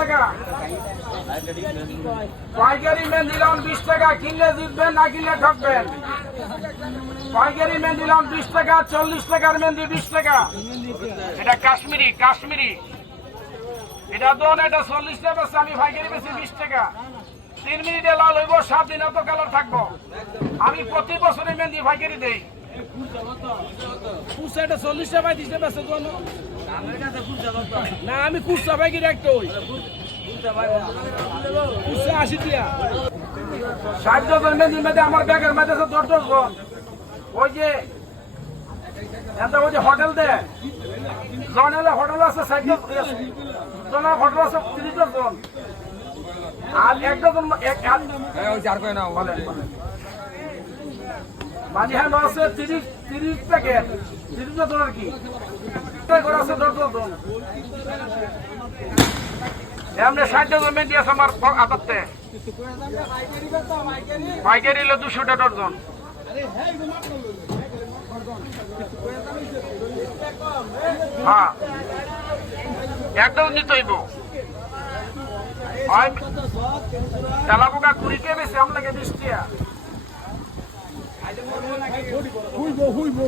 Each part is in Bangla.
টাকা। পাইকারি মেহেন্দি লাউন 20 টাকা। কিনলে জিতবেন, না কিনলে ঠকবেন। পাইকারি মেহেন্দি লাউন 20 টাকা। 40 টাকার মেহেন্দি 20 টাকা। এটা কাশ্মীরি, কাশ্মীরি। এটা দোন, এটা 40 টাকা বেচছি আমি, পাইকারি বেশি 20 টাকা। 3 মিনিটে লাল হইব, 7 দিন তো কালার থাকবো। আমি প্রতি বছরে মেহেন্দি পাইকারি দেই। কুচা 40 টাকা 30 টাকা বেচে দোন না, আমি কুচা পাইকারি একটা হই। কুচা 80 টাকা। 60 ডজন মেহেন্দির মধ্যে আমার ব্যাগের মধ্যে আছে 10 ডজন। ওই যে ওই যে হোটেল দেয়, জনেলে হোটেল আছে 60 ডজন, জনের হোটেল আছে 30 ডজন। আর এক ডজন মাঝে হ্যাঁ আছে 30 প্যাকেট, 30 ডজন আর কি করে আছে 10 ডজন। এমনি 60 ডজন মেহেন্দি আছে আমার আদারতে। পাইকারি হলো 200 টাকা ডজন। হ্যাঁ, একদম নিতে হইব। তেলা পোকা কুড়িকে বেশি আমলাকে 20 টাকা।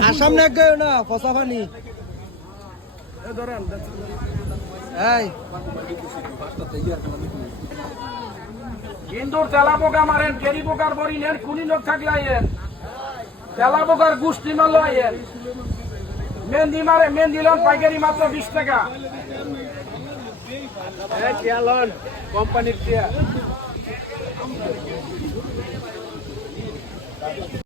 আসাম না গেও না ফসা পানি এই কিন্তু তেলা পোকা মারেন, কেরি পোকার বড়ি নেন, কুনি লোক থাকলে আইয়েন। তেলা পোকার গুষ্টি মারলো আইয়েন। মেহেন্দি মারে, মেহেন্দি লন পাইকারি মাত্র 20 টাকা। কোম্পানির